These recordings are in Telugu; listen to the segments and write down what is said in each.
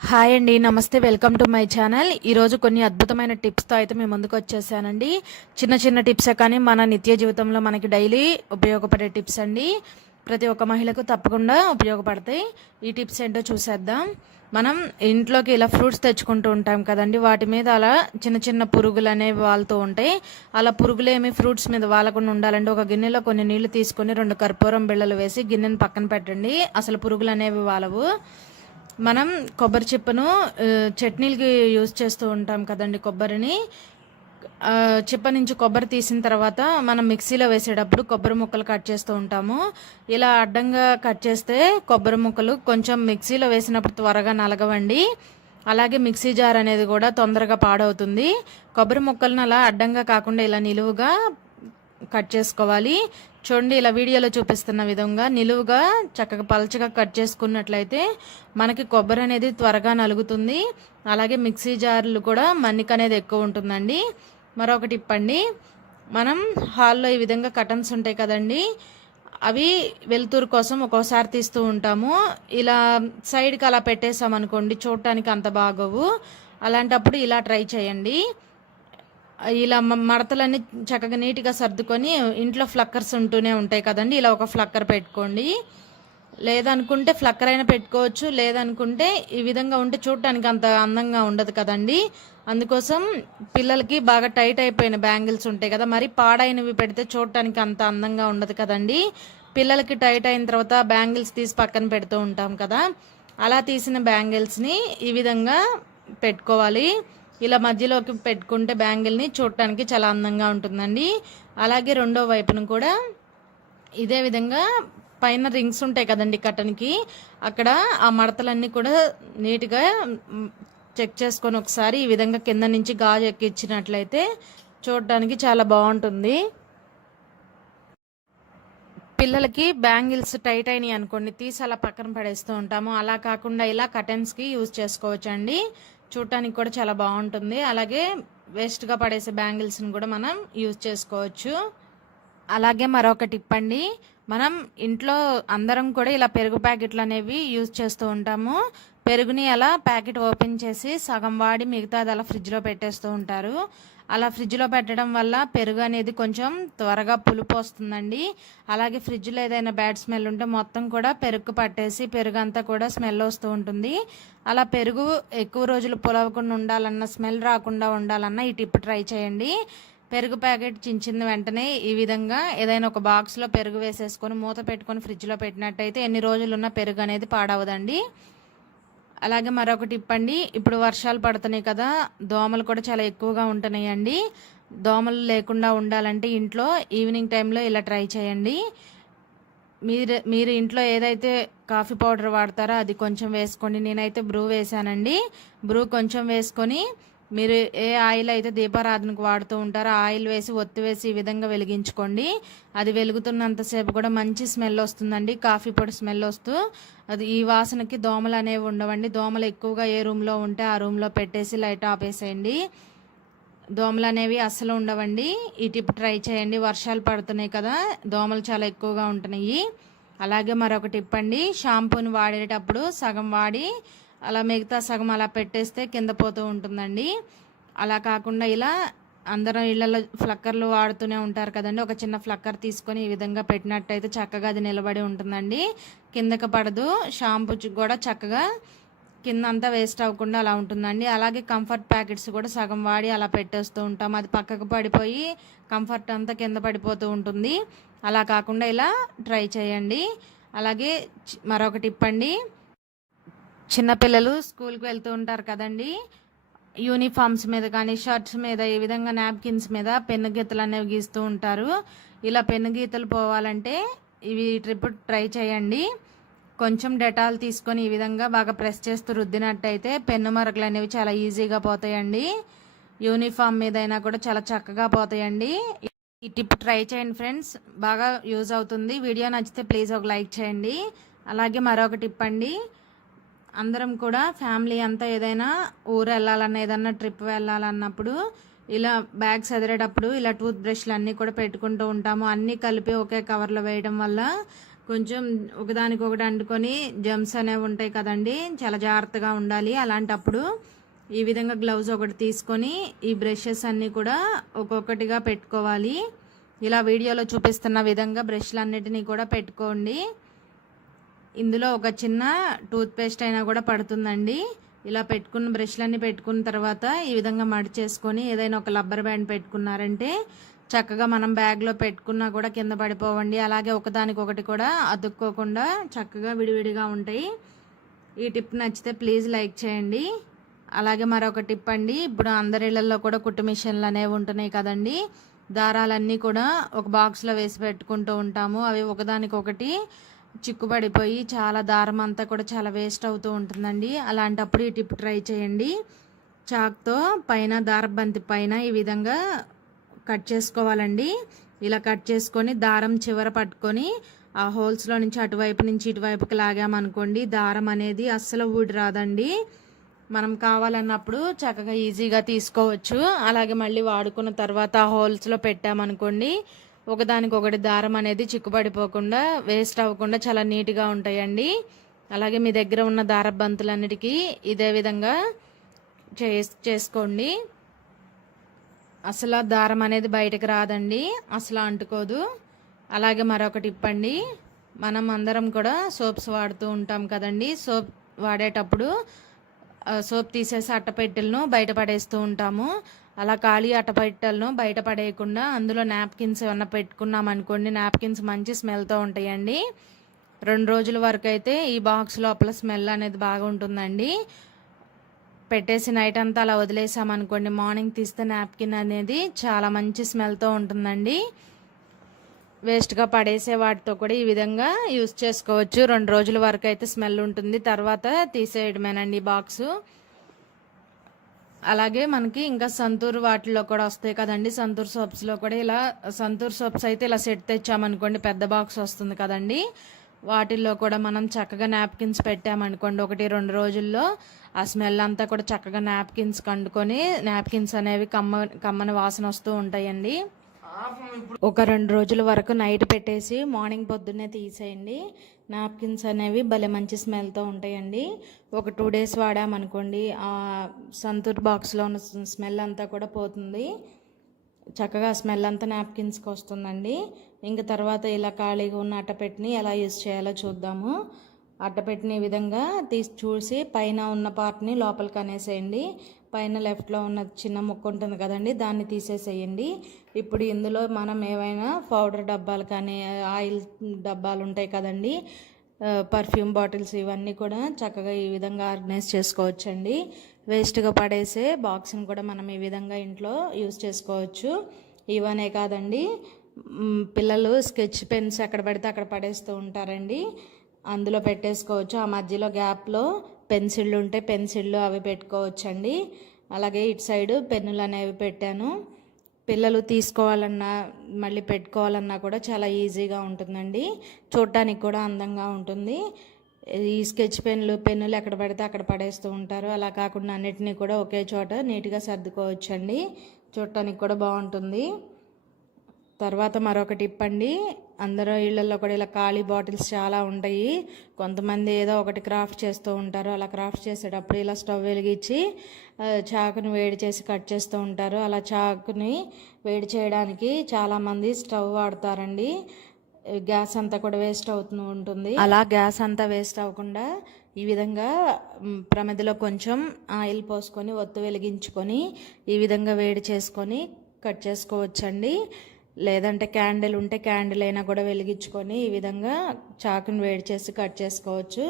హాయ్ అండి నమస్తే వెల్కమ్ టు మై ఛానల్. ఈరోజు కొన్ని అద్భుతమైన టిప్స్తో అయితే మేము ముందుకు వచ్చేసానండి. చిన్న చిన్న టిప్సే కానీ మన నిత్య జీవితంలో మనకి డైలీ ఉపయోగపడే టిప్స్ అండి. ప్రతి ఒక్క మహిళకు తప్పకుండా ఉపయోగపడతాయి. ఈ టిప్స్ ఏంటో చూసేద్దాం. మనం ఇంట్లోకి ఇలా ఫ్రూట్స్ తెచ్చుకుంటూ ఉంటాం కదండి. వాటి మీద అలా చిన్న చిన్న పురుగులు అనేవి వాళ్తూ ఉంటాయి. అలా పురుగులు ఏమి ఫ్రూట్స్ మీద వాలకుండా ఉండాలంటే ఒక గిన్నెలో కొన్ని నీళ్ళు తీసుకొని రెండు కర్పూరం బిళ్ళలు వేసి గిన్నెను పక్కన పెట్టండి. అసలు పురుగులు అనేవి వాలవు. మనం కొబ్బరి చిప్పను చట్నీలకి యూజ్ చేస్తూ ఉంటాం కదండి కొబ్బరిని. చిప్ప నుంచి కొబ్బరి తీసిన తర్వాత మనం మిక్సీలో వేసేటప్పుడు కొబ్బరి ముక్కలు కట్ చేస్తూ ఉంటాము. ఇలా అడ్డంగా కట్ చేస్తే కొబ్బరి ముక్కలు కొంచెం మిక్సీలో వేసినప్పుడు త్వరగా నలగవండి. అలాగే మిక్సీ జార్ అనేది కూడా తొందరగా పాడవుతుంది. కొబ్బరి ముక్కలను అలా అడ్డంగా కాకుండా ఇలా నిలువుగా కట్ చేసుకోవాలి. చూడండి ఇలా వీడియోలో చూపిస్తున్న విధంగా నిలువుగా చక్కగా పలచగా కట్ చేసుకున్నట్లయితే మనకి కొబ్బరి అనేది త్వరగా నలుగుతుంది. అలాగే మిక్సీ జార్లు కూడా మన్నిక అనేది ఎక్కువ ఉంటుందండి. మరొకటి ఇప్పండి. మనం హాల్లో ఈ విధంగా కటన్స్ ఉంటాయి కదండి అవి వెలుతురు కోసం ఒక్కోసారి తీస్తూ ఉంటాము. ఇలా సైడ్కి అలా పెట్టేసాం అనుకోండి చూడటానికి అంత బాగోవు. అలాంటప్పుడు ఇలా ట్రై చేయండి. ఇలా మడతలన్నీ చక్కగా నీట్గా సర్దుకొని ఇంట్లో ఫ్లక్కర్స్ ఉంటూనే ఉంటాయి కదండి. ఇలా ఒక ఫ్లక్కర్ పెట్టుకోండి. లేదనుకుంటే ఫ్లక్కర్ అయినా పెట్టుకోవచ్చు. లేదనుకుంటే ఈ విధంగా ఉంటే చూడటానికి అంత అందంగా ఉండదు కదండి. అందుకోసం పిల్లలకి బాగా టైట్ అయిపోయిన బ్యాంగిల్స్ ఉంటాయి కదా. మరి పాడైనవి పెడితే చూడటానికి అంత అందంగా ఉండదు కదండి. పిల్లలకి టైట్ అయిన తర్వాత బ్యాంగిల్స్ తీసి పక్కన పెడుతూ ఉంటాం కదా. అలా తీసిన బ్యాంగిల్స్ని ఈ విధంగా పెట్టుకోవాలి. ఇలా మధ్యలోకి పెట్టుకుంటే బ్యాంగిల్ని చూడటానికి చాలా అందంగా ఉంటుందండి. అలాగే రెండో వైపును కూడా ఇదే విధంగా పైన రింగ్స్ ఉంటాయి కదండి కటన్కి అక్కడ ఆ మడతలన్నీ కూడా నీట్గా చెక్ చేసుకొని ఒకసారి ఈ విధంగా కింద నుంచి గాజు ఎక్కించినట్లయితే చూడటానికి చాలా బాగుంటుంది. పిల్లలకి బ్యాంగిల్స్ టైట్ అయినాయి అనుకోండి తీసి అలా పక్కన పడేస్తూ ఉంటాము. అలా కాకుండా ఇలా కటన్స్కి యూజ్ చేసుకోవచ్చు అండి చూడటానికి కూడా చాలా బాగుంటుంది. అలాగే వేస్ట్గా పడేసే బ్యాంగిల్స్ని కూడా మనం యూజ్ చేసుకోవచ్చు. అలాగే మరొక టిప్ అండి మనం ఇంట్లో అందరం కూడా ఇలా పెరుగు ప్యాకెట్లు అనేవి యూజ్ చేస్తూ ఉంటాము. పెరుగుని అలా ప్యాకెట్ ఓపెన్ చేసి సగం వాడి మిగతాది అలా ఫ్రిడ్జ్లో పెట్టేస్తూ ఉంటారు. అలా ఫ్రిడ్జ్లో పెట్టడం వల్ల పెరుగు అనేది కొంచెం త్వరగా పులుపు వస్తుందండి. అలాగే ఫ్రిడ్జ్లో ఏదైనా బ్యాడ్ స్మెల్ ఉంటే మొత్తం కూడా పెరుగు పట్టేసి పెరుగు అంతా కూడా స్మెల్ వస్తూ ఉంటుంది. అలా పెరుగు ఎక్కువ రోజులు పులవకుండా ఉండాలన్నా స్మెల్ రాకుండా ఉండాలన్నా ఈ టిప్ ట్రై చేయండి. పెరుగు ప్యాకెట్ చించిన వెంటనే ఈ విధంగా ఏదైనా ఒక బాక్స్లో పెరుగు వేసేసుకొని మూత పెట్టుకొని ఫ్రిడ్జ్లో పెట్టినట్టయితే ఎన్ని రోజులున్న పెరుగు అనేది పాడవదండి. అలాగే మరొక టిప్ అండి ఇప్పుడు వర్షాలు పడుతున్నాయి కదా దోమలు కూడా చాలా ఎక్కువగా ఉంటున్నాయి అండి దోమలు లేకుండా ఉండాలంటే ఇంట్లో ఈవినింగ్ టైంలో ఇలా ట్రై చేయండి. మీరు మీరు ఇంట్లో ఏదైతే కాఫీ పౌడర్ వాడతారో అది కొంచెం వేసుకోండి. నేనైతే బ్రూ వేసానండి బ్రూ కొంచెం వేసుకొని మీరు ఏ ఆయిల్ అయితే దీపారాధనకు వాడుతూ ఉంటారో ఆయిల్ వేసి ఒత్తి వేసి ఈ విధంగా వెలిగించుకోండి. అది వెలుగుతున్నంతసేపు కూడా మంచి స్మెల్ వస్తుందండి. కాఫీ పొడి స్మెల్ వస్తూ అది ఈ వాసనకి దోమలు అనేవి ఉండవండి. దోమలు ఎక్కువగా ఏ రూమ్లో ఉంటే ఆ రూమ్లో పెట్టేసి లైట్ ఆపేసేయండి. దోమలు అనేవి అస్సలు ఉండవండి. ఈ టిప్ ట్రై చేయండి. వర్షాలు పడుతున్నాయి కదా దోమలు చాలా ఎక్కువగా ఉంటున్నాయి. అలాగే మరొక టిప్ అండి షాంపూని వాడేటప్పుడు సగం వాడి అలా మిగతా సగం అలా పెట్టేస్తే కింద పోతూ ఉంటుందండి. అలా కాకుండా ఇలా అందరం ఇళ్ళలో ఫ్లక్కర్లు వాడుతూనే ఉంటారు కదండి. ఒక చిన్న ఫ్లక్కర్ తీసుకొని ఈ విధంగా పెట్టినట్టయితే చక్కగా అది నిలబడి ఉంటుందండి. కిందకి పడదు. షాంపూ కూడా చక్కగా కింద అంతా వేస్ట్ అవ్వకుండా అలా ఉంటుందండి. అలాగే కంఫర్ట్ ప్యాకెట్స్ కూడా సగం వాడి అలా పెట్టేస్తూ ఉంటాం. అది పక్కకు పడిపోయి కంఫర్ట్ అంతా కింద పడిపోతూ ఉంటుంది. అలా కాకుండా ఇలా ట్రై చేయండి. అలాగే చి- మరొక టిప్ అండి చిన్నపిల్లలు స్కూల్కి వెళ్తూ ఉంటారు కదండి. యూనిఫామ్స్ మీద కానీ షర్ట్స్ మీద ఈ విధంగా నాప్కిన్స్ మీద పెన్ను గీతలు అనేవి గీస్తూ ఉంటారు. ఇలా పెన్ను గీతలు పోవాలంటే ఇవి ట్రిప్ ట్రై చేయండి. కొంచెం డెటాల్ తీసుకొని ఈ విధంగా బాగా ప్రెస్ చేస్తూ రుద్దినట్టయితే పెన్ను మరకలు అనేవి చాలా ఈజీగా పోతాయండి. యూనిఫామ్ మీద అయినా కూడా చాలా చక్కగా పోతాయండి. ఈ టిప్ ట్రై చేయండి ఫ్రెండ్స్. బాగా యూజ్ అవుతుంది. వీడియో నచ్చితే ప్లీజ్ ఒక లైక్ చేయండి. అలాగే మరొక టిప్ అండి. అందరం కూడా ఫ్యామిలీ అంతా ఏదైనా ఊరు వెళ్ళాలన్నా ఏదన్నా ట్రిప్ వెళ్ళాలన్నప్పుడు ఇలా బ్యాగ్స్ ఎదిరేటప్పుడు ఇలా టూత్ బ్రష్లు అన్నీ కూడా పెట్టుకుంటూ ఉంటాము. అన్నీ కలిపి ఒకే కవర్లో వేయడం వల్ల కొంచెం ఒకదానికొకటి అంటుకొని జమ్స్ అనేవి ఉంటాయి కదండి చాలా జాగ్రత్తగా ఉండాలి. అలాంటప్పుడు ఈ విధంగా గ్లౌజ్ ఒకటి తీసుకొని ఈ బ్రషెస్ అన్నీ కూడా ఒక్కొక్కటిగా పెట్టుకోవాలి. ఇలా వీడియోలో చూపిస్తున్న విధంగా బ్రష్లు అన్నిటినీ కూడా పెట్టుకోండి. ఇందులో ఒక చిన్న టూత్ పేస్ట్ అయినా కూడా పడుతుందండి. ఇలా పెట్టుకున్న బ్రష్లన్నీ పెట్టుకున్న తర్వాత ఈ విధంగా మడిచేసుకొని ఏదైనా ఒక రబ్బర్ బ్యాండ్ పెట్టుకున్నారంటే చక్కగా మనం బ్యాగ్లో పెట్టుకున్నా కూడా కింద పడిపోవండి. అలాగే ఒకదానికొకటి కూడా అతుక్కోకుండా చక్కగా విడివిడిగా ఉంటాయి. ఈ టిప్ నచ్చితే ప్లీజ్ లైక్ చేయండి. అలాగే మరొక టిప్ అండి ఇప్పుడు అందరి కూడా కుట్టు మిషన్లు అనేవి ఉంటున్నాయి కదండి. దారాలన్నీ కూడా ఒక బాక్స్లో వేసి పెట్టుకుంటూ ఉంటాము. అవి ఒకదానికొకటి చిక్కుబడిపోయి చాలా దారం అంతా కూడా చాలా వేస్ట్ అవుతూ ఉంటుందండి. అలాంటప్పుడు ఈ టిప్ ట్రై చేయండి. చాక్తో పైన దారబంతి పైన ఈ విధంగా కట్ చేసుకోవాలండి. ఇలా కట్ చేసుకొని దారం చివర పట్టుకొని ఆ హోల్స్లో నుంచి అటువైపు నుంచి ఇటువైపుకి లాగామనుకోండి దారం అనేది అస్సలు ఊడి రాదండి. మనం కావాలన్నప్పుడు చక్కగా ఈజీగా తీసుకోవచ్చు. అలాగే మళ్ళీ వాడుకున్న తర్వాత ఆ హోల్స్లో పెట్టామనుకోండి ఒకదానికొకటి దారం అనేది చిక్కుపడిపోకుండా వేస్ట్ అవ్వకుండా చాలా నీట్గా ఉంటాయండి. అలాగే మీ దగ్గర ఉన్న దార బంతులన్నిటికీ ఇదే విధంగా చేసుకోండి. అసలు దారం అనేది బయటకు రాదండి. అసలు అంటుకోదు. అలాగే మరొకటి ఇప్పండి. మనం అందరం కూడా సోప్స్ వాడుతూ ఉంటాం కదండి. సోప్ వాడేటప్పుడు సోప్ తీసేసి అట్టపెట్టెలను బయట పడేస్తూ ఉంటాము. అలా ఖాళీ అటపెట్టలను బయట పడేయకుండా అందులో నాప్కిన్స్ ఏమన్నా పెట్టుకున్నాం అనుకోండి నాప్కిన్స్ మంచి స్మెల్తో ఉంటాయండి. రెండు రోజుల వరకు అయితే ఈ బాక్స్ లోపల స్మెల్ అనేది బాగా ఉంటుందండి పెట్టేసి నైట్ అంతా అలా వదిలేసామనుకోండి మార్నింగ్ తీస్తే నాప్కిన్ అనేది చాలా మంచి స్మెల్తో ఉంటుందండి. వేస్ట్గా పడేసే వాటితో కూడా ఈ విధంగా యూస్ చేసుకోవచ్చు. రెండు రోజుల వరకు అయితే స్మెల్ ఉంటుంది. తర్వాత తీసేయడమేనండి బాక్సు అలాగే మనకి ఇంకా సంతూర్ వాటిల్లో కూడా వస్తాయి కదండి. సంతూర్ సోప్స్లో కూడా ఇలా సంతూర్ సోప్స్ అయితే ఇలా సెట్ తెచ్చామనుకోండి పెద్ద బాక్స్ వస్తుంది కదండి. వాటిల్లో కూడా మనం చక్కగా నాప్కిన్స్ పెట్టామనుకోండి ఒకటి రెండు రోజుల్లో ఆ స్మెల్ అంతా కూడా చక్కగా నాప్కిన్స్ కండుకొని నాప్కిన్స్ అనేవి కమ్మ కమ్మని వాసన వస్తూ ఉంటాయండి. ఒక రెండు రోజుల వరకు నైట్ పెట్టేసి మార్నింగ్ పొద్దున్నే తీసేయండి. నాప్కిన్స్ అనేవి భలే మంచి స్మెల్తో ఉంటాయండి. ఒక టూ డేస్ వాడామనుకోండి ఆ సంతూర్ బాక్స్లో ఉన్న స్మెల్ అంతా కూడా పోతుంది. చక్కగా స్మెల్ అంతా నాప్కిన్స్కి వస్తుందండి. ఇంక తర్వాత ఇలా ఖాళీగా ఉన్న అట్టపెట్టిని ఎలా యూజ్ చేయాలో చూద్దాము. అట్టపెట్టిన విధంగా తీసి చూసి పైన ఉన్న పార్ట్ని లోపలికి అనేసేయండి. పైన లెఫ్ట్లో ఉన్న చిన్న ముక్క ఉంటుంది కదండి దాన్ని తీసేసేయండి. ఇప్పుడు ఇందులో మనం ఏవైనా పౌడర్ డబ్బాలు కానీ ఆయిల్ డబ్బాలు ఉంటాయి కదండి పర్ఫ్యూమ్ బాటిల్స్ ఇవన్నీ కూడా చక్కగా ఈ విధంగా ఆర్గనైజ్ చేసుకోవచ్చండి. వేస్ట్గా పడేసే బాక్స్ని కూడా మనం ఈ విధంగా ఇంట్లో యూస్ చేసుకోవచ్చు. ఇవనే కాదండి పిల్లలు స్కెచ్ పెన్స్ ఎక్కడ పడితే అక్కడ పడేస్తూ ఉంటారండి. అందులో పెట్టేసుకోవచ్చు. ఆ మధ్యలో గ్యాప్లో పెన్సిళ్ళు ఉంటే పెన్సిళ్ళు అవి పెట్టుకోవచ్చండి. అలాగే ఇటు సైడ్ పెన్నులు అనేవి పెట్టాను. పిల్లలు తీసుకోవాలన్నా మళ్ళీ పెట్టుకోవాలన్నా కూడా చాలా ఈజీగా ఉంటుందండి. చూడటానికి కూడా అందంగా ఉంటుంది. ఈ స్కెచ్ పెన్నులు పెన్నులు ఎక్కడ పడితే అక్కడ పడేస్తూ ఉంటారు. అలా కాకుండా అన్నిటినీ కూడా ఒకే చోట నీట్గా సర్దుకోవచ్చండి. చూడటానికి కూడా బాగుంటుంది. తర్వాత మరొక టిప్ అండి అందరూ ఇళ్ళలో కూడా ఇలా ఖాళీ బాటిల్స్ చాలా ఉంటాయి. కొంతమంది ఏదో ఒకటి క్రాఫ్ట్ చేస్తూ ఉంటారు. అలా క్రాఫ్ట్ చేసేటప్పుడు ఇలా స్టవ్ వెలిగించి చాకుని వేడి చేసి కట్ చేస్తూ ఉంటారు. అలా చాకుని వేడి చేయడానికి చాలామంది స్టవ్ వాడతారండి. గ్యాస్ అంతా కూడా వేస్ట్ అవుతూ ఉంటుంది. అలా గ్యాస్ అంతా వేస్ట్ అవ్వకుండా ఈ విధంగా ప్రమిదిలో కొంచెం ఆయిల్ పోసుకొని ఒత్తు వెలిగించుకొని ఈ విధంగా వేడి చేసుకొని కట్ చేసుకోవచ్చండి. లేదంటే క్యాండిల్ ఉంటే క్యాండిల్ అయినా కూడా వెలిగించుకొని ఈ విధంగా చాకుని వేడి చేసి కట్ చేసుకోవచ్చు.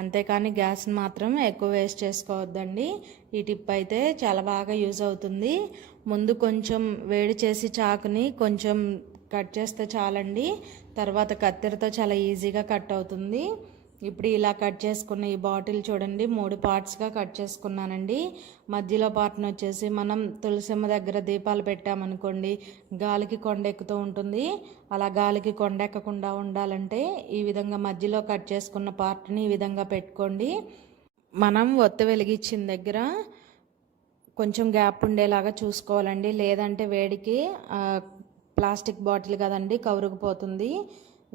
అంతేకాని గ్యాస్ని మాత్రం ఎక్కువ వేస్ట్ చేసుకోవద్దండి. ఈ టిప్ అయితే చాలా బాగా యూజ్ అవుతుంది. ముందు కొంచెం వేడి చేసి చాకుని కొంచెం కట్ చేస్తే చాలండి. తర్వాత కత్తెరతో చాలా ఈజీగా కట్ అవుతుంది. ఇప్పుడు ఇలా కట్ చేసుకున్న ఈ బాటిల్ చూడండి మూడు పార్ట్స్గా కట్ చేసుకున్నానండి. మధ్యలో పార్ట్ని వచ్చేసి మనం తులసిమ్మ దగ్గర దీపాలు పెట్టామనుకోండి గాలికి కొండెక్కుతూ ఉంటుంది. అలా గాలికి కొండెక్కకుండా ఉండాలంటే ఈ విధంగా మధ్యలో కట్ చేసుకున్న పార్ట్ని ఈ విధంగా పెట్టుకోండి. మనం ఒత్తి వెలిగించిన దగ్గర కొంచెం గ్యాప్ ఉండేలాగా చూసుకోవాలండి. లేదంటే వేడికి ప్లాస్టిక్ బాటిల్ కదండి కవురుకుపోతుంది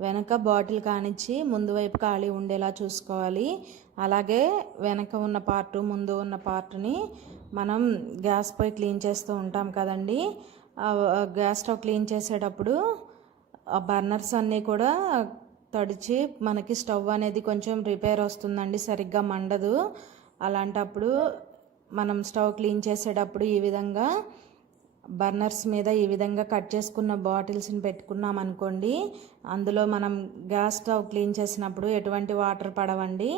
వెనక బాటిల్ కానిచ్చి ముందు వైపు ఖాళీ ఉండేలా చూసుకోవాలి. అలాగే వెనక ఉన్న పార్ట్ ముందు ఉన్న పార్ట్ని మనం గ్యాస్ పొయ్యి క్లీన్ చేస్తూ ఉంటాం కదండి. గ్యాస్ స్టవ్ క్లీన్ చేసేటప్పుడు ఆ బర్నర్స్ అన్నీ కూడా తడిచి మనకి స్టవ్ అనేది కొంచెం రిపేర్ వస్తుందండి సరిగ్గా మండదు. అలాంటప్పుడు మనం స్టవ్ క్లీన్ చేసేటప్పుడు ఈ విధంగా బర్నర్స్ మీద ఈ విధంగా కట్ చేసుకున్న బాటిల్స్ని పెట్టుకున్నాం అనుకోండి. అందులో మనం గ్యాస్ స్టవ్ క్లీన్ చేసినప్పుడు ఎటువంటి వాటర్ పడవండి.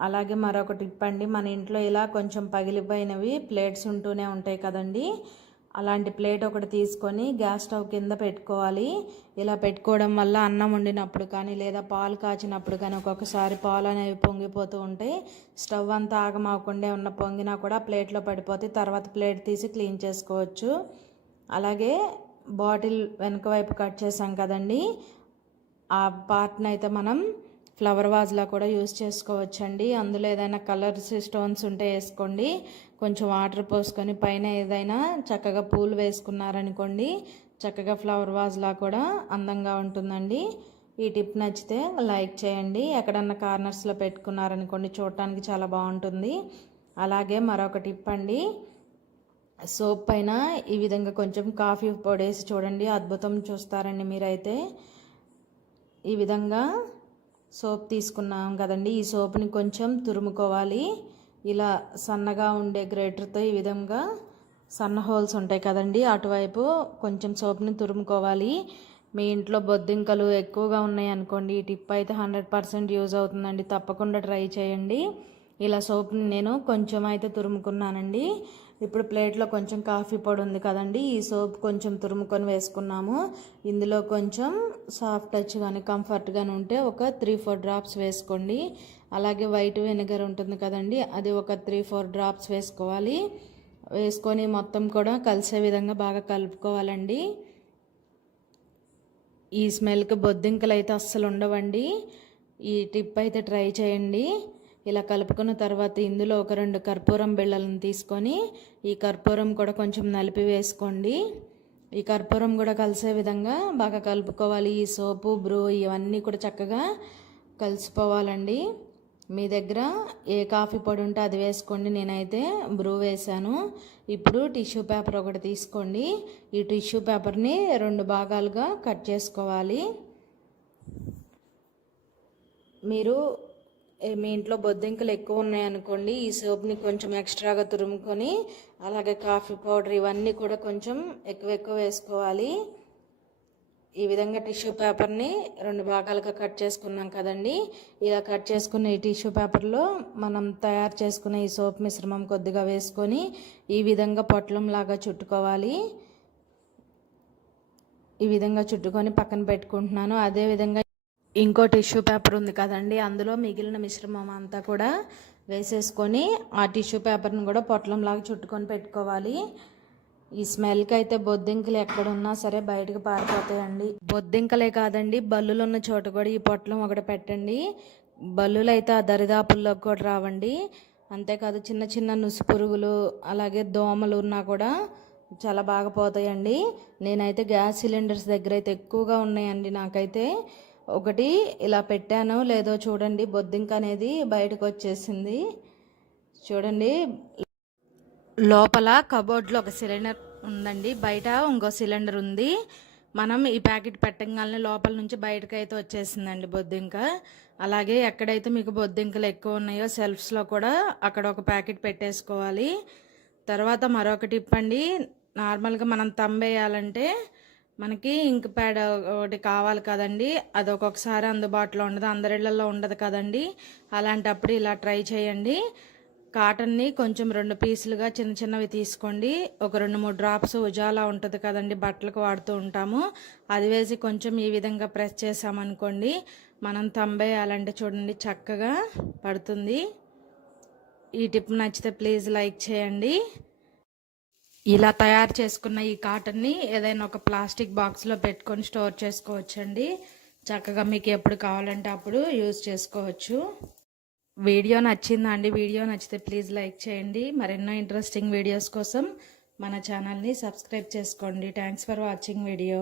అలాగే మరొక టిప్ అండి మన ఇంట్లో ఇలా కొంచెం పగిలిపోయినవి ప్లేట్స్ ఉంటూనే ఉంటాయి కదండి. అలాంటి ప్లేట్ ఒకటి తీసుకొని గ్యాస్ స్టవ్ కింద పెట్టుకోవాలి. ఇలా పెట్టుకోవడం వల్ల అన్నం వండినప్పుడు కానీ లేదా పాలు కాచినప్పుడు కానీ ఒక్కొక్కసారి పాలు అనేవి పొంగిపోతూ ఉంటాయి స్టవ్ అంతా ఆగమాకుండా ఉన్న పొంగినా కూడా ప్లేట్లో పడిపోతే తర్వాత ప్లేట్ తీసి క్లీన్ చేసుకోవచ్చు. అలాగే బాటిల్ వెనుక వైపు కట్ చేసాం కదండి. ఆ పార్ట్ని అయితే మనం ఫ్లవర్ వాజ్లా కూడా యూస్ చేసుకోవచ్చండి. అందులో ఏదైనా కలర్స్ స్టోన్స్ ఉంటే వేసుకోండి. కొంచెం వాటర్ పోసుకొని పైన ఏదైనా చక్కగా పూలు వేసుకున్నారనుకోండి చక్కగా ఫ్లవర్ వాజ్లా కూడా అందంగా ఉంటుందండి. ఈ టిప్ నచ్చితే లైక్ చేయండి. ఎక్కడన్నా కార్నర్స్లో పెట్టుకున్నారనుకోండి చూడటానికి చాలా బాగుంటుంది. అలాగే మరొక టిప్ అండి సోప్ పైన ఈ విధంగా కొంచెం కాఫీ పొడేసి చూడండి. అద్భుతం చూస్తారండి మీరైతే. ఈ విధంగా సోప్ తీసుకున్నాం కదండి. ఈ సోప్ని కొంచెం తురుముకోవాలి. ఇలా సన్నగా ఉండే గ్రేటర్తో ఈ విధంగా సన్న హోల్స్ ఉంటాయి కదండి. అటువైపు కొంచెం సోప్ని తురుముకోవాలి. మీ ఇంట్లో బొద్దింకలు ఎక్కువగా ఉన్నాయి అనుకోండి. ఈ టిప్ అయితే హండ్రెడ్ పర్సెంట్ యూజ్ అవుతుందండి. తప్పకుండా ట్రై చేయండి. ఇలా సోప్ని నేను కొంచెం అయితే తురుముకున్నానండి. ఇప్పుడు ప్లేట్లో కొంచెం కాఫీ పొడి ఉంది కదండి ఈ సోప్ కొంచెం తురుముకొని వేసుకున్నాము. ఇందులో కొంచెం సాఫ్ట్ టచ్ కానీ కంఫర్ట్ కానీ ఉంటే ఒక త్రీ ఫోర్ డ్రాప్స్ వేసుకోండి. అలాగే వైట్ వెనిగర్ ఉంటుంది కదండి అది ఒక త్రీ ఫోర్ డ్రాప్స్ వేసుకోవాలి. వేసుకొని మొత్తం కూడా కలిసే విధంగా బాగా కలుపుకోవాలండి. ఈ స్మెల్కి బొద్దింకలు అయితే అస్సలు ఉండవండి. ఈ టిప్ అయితే ట్రై చేయండి. ఇలా కలుపుకున్న తర్వాత ఇందులో ఒక రెండు కర్పూరం బిళ్ళలను తీసుకొని ఈ కర్పూరం కూడా కొంచెం నలిపి వేసుకోండి. ఈ కర్పూరం కూడా కలిసే విధంగా బాగా కలుపుకోవాలి. ఈ సోపు బ్రూ ఇవన్నీ కూడా చక్కగా కలిసిపోవాలండి. మీ దగ్గర ఏ కాఫీ పొడి ఉంటే అది వేసుకోండి. నేనైతే బ్రూ వేశాను. ఇప్పుడు టిష్యూ పేపర్ ఒకటి తీసుకోండి. ఈ టిష్యూ పేపర్ని రెండు భాగాలుగా కట్ చేసుకోవాలి. మీరు మీ ఇంట్లో బొద్దింకలు ఎక్కువ ఉన్నాయనుకోండి ఈ సోప్ని కొంచెం ఎక్స్ట్రాగా తురుముకొని అలాగే కాఫీ పౌడర్ ఇవన్నీ కూడా కొంచెం ఎక్కువ ఎక్కువ వేసుకోవాలి. ఈ విధంగా టిష్యూ పేపర్ని రెండు భాగాలుగా కట్ చేసుకున్నాం కదండి. ఇలా కట్ చేసుకున్న ఈ టిష్యూ పేపర్లో మనం తయారు చేసుకున్న ఈ సోప్ మిశ్రమం కొద్దిగా వేసుకొని ఈ విధంగా పొట్లంలాగా చుట్టుకోవాలి. ఈ విధంగా చుట్టుకొని పక్కన పెట్టుకుంటున్నాను. అదేవిధంగా ఇంకో టిష్యూ పేపర్ ఉంది కదండి. అందులో మిగిలిన మిశ్రమం అంతా కూడా వేసేసుకొని ఆ టిష్యూ పేపర్ని కూడా పొట్లంలాగా చుట్టుకొని పెట్టుకోవాలి. ఈ స్మెల్కి అయితే బొద్దింకలు ఎక్కడున్నా సరే బయటకు పారిపోతాయండి. బొద్దింకలే కాదండి బల్లులు ఉన్న చోట కూడా ఈ పొట్లం ఒకటి పెట్టండి. బల్లులు అయితే ఆ దరిదాపుల్లోకి కూడా రావండి. అంతేకాదు చిన్న చిన్న నుసు పురుగులు అలాగే దోమలు ఉన్నా కూడా చాలా బాగా పోతాయండి. నేనైతే గ్యాస్ సిలిండర్స్ దగ్గర అయితే ఎక్కువగా ఉన్నాయండి నాకైతే. ఒకటి ఇలా పెట్టాను. లేదో చూడండి బొద్దింక అనేది బయటకు వచ్చేసింది చూడండి. లోపల కబోర్డ్లో ఒక సిలిండర్ ఉందండి. బయట ఇంకో సిలిండర్ ఉంది. మనం ఈ ప్యాకెట్ పెట్టగానే లోపల నుంచి బయటకు అయితే వచ్చేసిందండి బొద్దింక. అలాగే ఎక్కడైతే మీకు బొద్దింకలు ఎక్కువ ఉన్నాయో సెల్ఫ్స్లో కూడా అక్కడ ఒక ప్యాకెట్ పెట్టేసుకోవాలి. తర్వాత మరొక టిప్ అండి నార్మల్గా మనం తంబేయాలంటే మనకి ఇంక్ ప్యాడ్ ఒకటి కావాలి కదండి. అది ఒక్కొక్కసారి అందుబాటులో ఉండదు. అందరిళ్ళలో ఉండదు కదండి. అలాంటప్పుడు ఇలా ట్రై చేయండి. కాటన్ని కొంచెం రెండు పీసులుగా చిన్న చిన్నవి తీసుకోండి. ఒక రెండు మూడు డ్రాప్స్ ఉజాలా ఉంటుంది కదండి. బట్టలకు వాడుతూ ఉంటాము. అది వేసి కొంచెం ఈ విధంగా ప్రెస్ చేసామనుకోండి మనం తంబేయాలంటే చూడండి చక్కగా పడుతుంది. ఈ టిప్ నచ్చితే ప్లీజ్ లైక్ చేయండి. ఇలా తయారు చేసుకున్న ఈ కాటన్ని ఏదైనా ఒక ప్లాస్టిక్ బాక్స్లో పెట్టుకొని స్టోర్ చేసుకోవచ్చండి. చక్కగా మీకు ఎప్పుడు కావాలంటే అప్పుడు యూజ్ చేసుకోవచ్చు. వీడియో నచ్చిందా అండి? వీడియో నచ్చితే ప్లీజ్ లైక్ చేయండి. మరెన్నో ఇంట్రెస్టింగ్ వీడియోస్ కోసం మన ఛానల్ని సబ్స్క్రైబ్ చేసుకోండి. Thanks for watching video